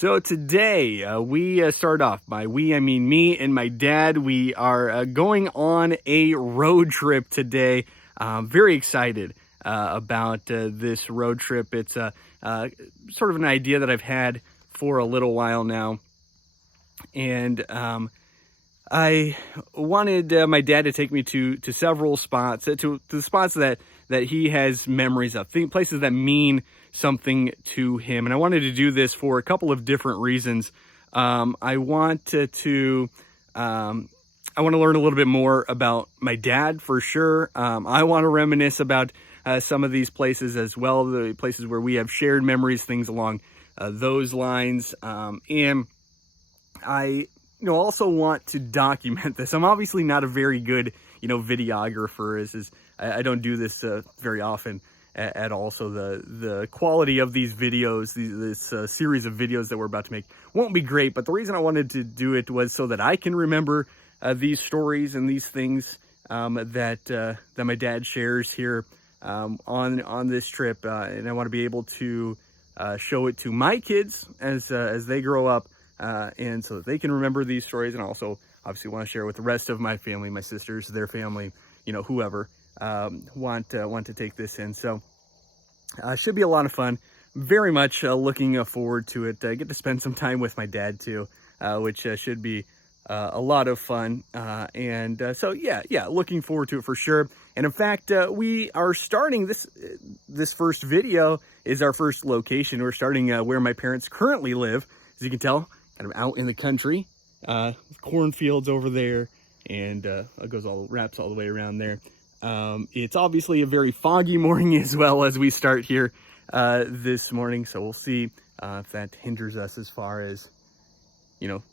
So today we start off, by we I mean me and my dad. We are going on a road trip today. Very excited about this road trip. It's sort of an idea that I've had for a little while now. And I wanted my dad to take me to several spots, to the spots that he has memories of, places that mean something to him. And I wanted to do this for a couple of different reasons. I want to learn a little bit more about my dad, for sure. I want to reminisce about some of these places as well, the places where we have shared memories, things along those lines. And I also want to document this. I'm obviously not a very good, videographer. I don't do this very often at all. So the quality of these videos, this series of videos that we're about to make, won't be great. But the reason I wanted to do it was so that I can remember these stories and these things that my dad shares here on this trip, and I want to be able to show it to my kids as they grow up. And so that they can remember these stories, and also obviously want to share with the rest of my family, my sisters, their family, whoever want to take this in. So should be a lot of fun. Very much looking forward to it. Get to spend some time with my dad too, which should be a lot of fun. So looking forward to it for sure. And in fact, we are starting this first video is our first location. We're starting where my parents currently live, as you can tell. Kind of out in the country, cornfields over there, and it wraps all the way around there. It's obviously a very foggy morning as well as we start here this morning, so we'll see if that hinders us as far as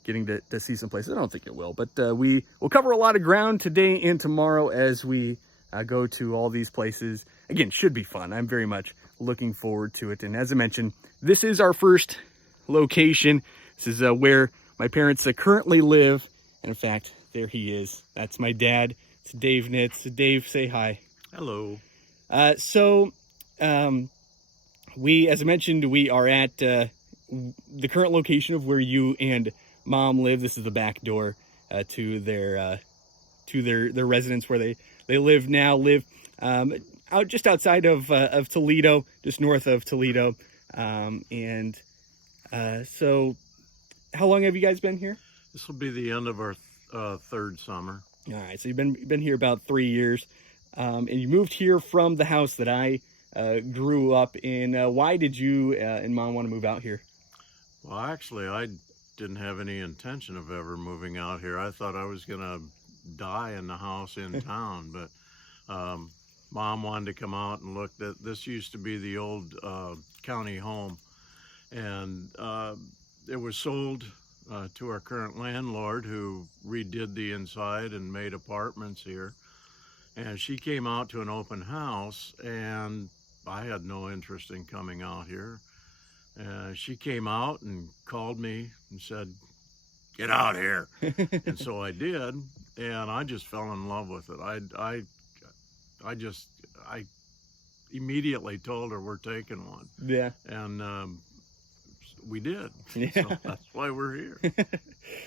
getting to see some places. I don't think it will, but we will cover a lot of ground today and tomorrow as we go to all these places. Again, should be fun. I'm very much looking forward to it. And as I mentioned, this is our first location. This is where my parents currently live. And in fact, there he is. That's my dad. It's Dave Nitz. Dave, say hi. Hello. We, as I mentioned, we are at the current location of where you and Mom live. This is the back door to their residence where they live now. Out just outside of Toledo, just north of Toledo. So how long have you guys been here? This will be the end of our third summer. All right, so you've been here about 3 years, and you moved here from the house that I grew up in. Why did you and Mom want to move out here? Well, actually, I didn't have any intention of ever moving out here. I thought I was going to die in the house in town, but Mom wanted to come out and look. This used to be the old county home, and it was sold to our current landlord, who redid the inside and made apartments here. And she came out to an open house, and I had no interest in coming out here. She came out and called me and said, "Get out here." And so I did, and I just fell in love with it. I immediately told her we're taking one. Yeah. And we did. Yeah. So that's why we're here.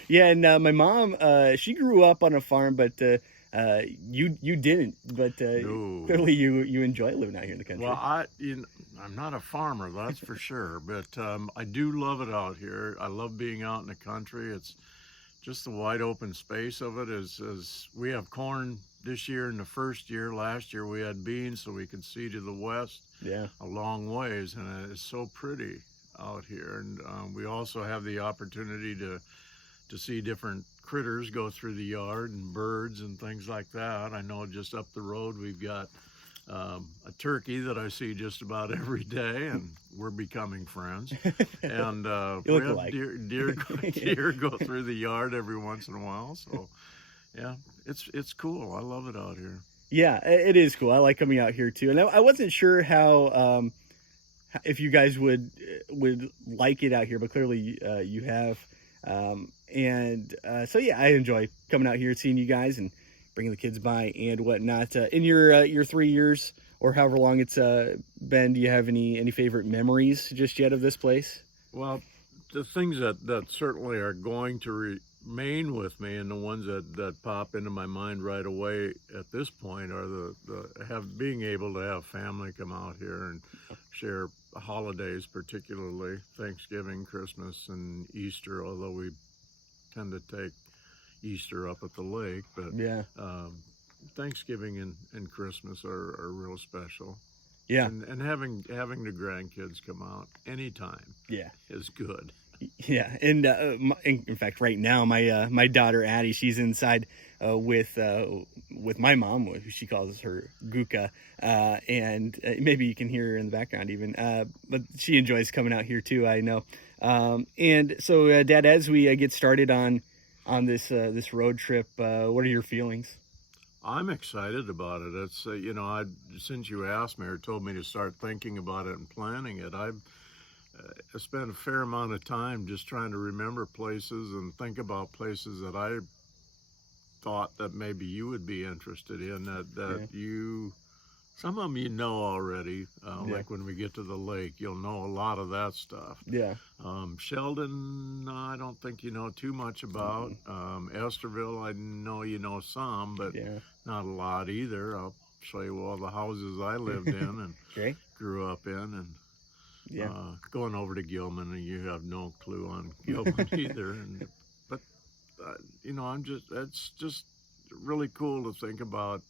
Yeah, and my mom, she grew up on a farm, but you didn't. But No. Clearly you enjoy living out here in the country. Well, I'm not a farmer, that's for sure, but I do love it out here. I love being out in the country. It's just the wide open space of it. As we have corn this year in the first year. Last year we had beans, so we could see to the west a long ways, and it's so pretty out here. And we also have the opportunity to see different critters go through the yard, and birds and things like that. I know just up the road we've got a turkey that I see just about every day, and we're becoming friends. And we have deer go through the yard every once in a while. So yeah, it's cool. I love it out here. Yeah, it is cool. I like coming out here too. And I wasn't sure how if you guys would like it out here, but clearly you have. So yeah, I enjoy coming out here, seeing you guys, and bringing the kids by and whatnot. In your 3 years or however long it's been, do you have any favorite memories just yet of this place? Well, the things that certainly are going to remain with me, and the ones that pop into my mind right away at this point are being able to have family come out here and share holidays, particularly Thanksgiving, Christmas, and Easter. Although we tend to take Easter up at the lake, but Yeah. Thanksgiving and Christmas are real special. Yeah. And having the grandkids come out anytime Yeah. is good. Yeah, and in fact, right now, my daughter Addie, she's inside with my mom, who she calls her Guka, and maybe you can hear her in the background even. But she enjoys coming out here too, I know. And so, Dad, as we get started on this road trip, what are your feelings? I'm excited about it. It's since you asked me or told me to start thinking about it and planning it, I spent a fair amount of time just trying to remember places and think about places that I thought that maybe you would be interested in. Some of them you know already. Like when we get to the lake, you'll know a lot of that stuff. Yeah. Sheldon, I don't think you know too much about. Esterville, I know you know some, but not a lot either. I'll show you all the houses I lived in and Great. grew up in, and going over to Gilman, and you have no clue on Gilman either. But it's just really cool to think about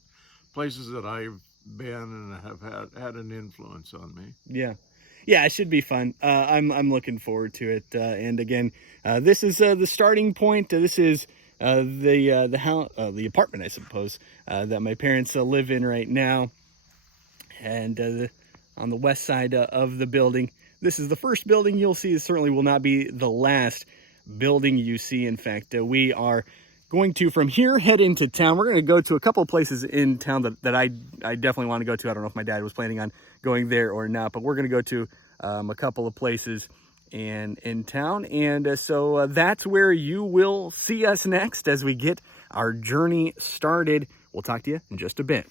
places that I've been and have had an influence on me. Yeah, it should be fun. I'm looking forward to it. And again, this is the starting point. This is the house, the apartment, I suppose, that my parents live in right now, and on the west side of the building. This is the first building you'll see. It certainly will not be the last building you see. In fact, we are going to, from here, head into town. We're going to go to a couple of places in town that I definitely want to go to. I don't know if my dad was planning on going there or not, but we're going to go to a couple of places in town. And so that's where you will see us next as we get our journey started. We'll talk to you in just a bit.